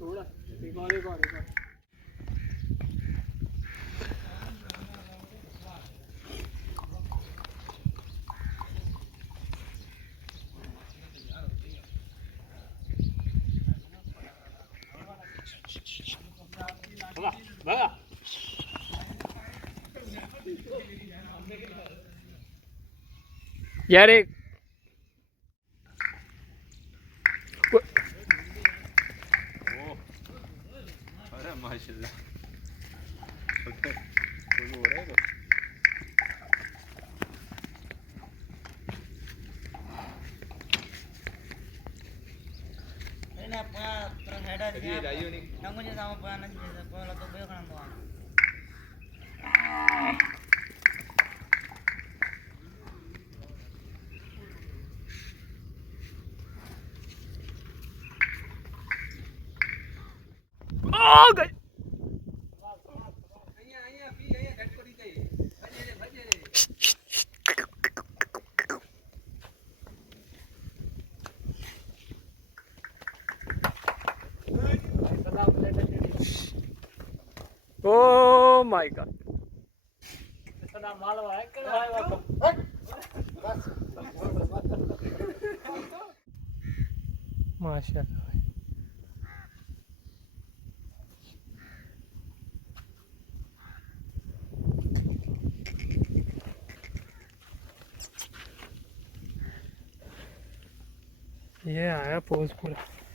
थोड़ा एक और एक और एक और भागा यार एक अरे माशाल्लाह कुछ हो रहा है तो ini apa terhadap dia nanggunya sama panas biasa kalau tuh banyak kan tuh आ गए Oh my god. माशाल्लाह ये आया पोज पूरा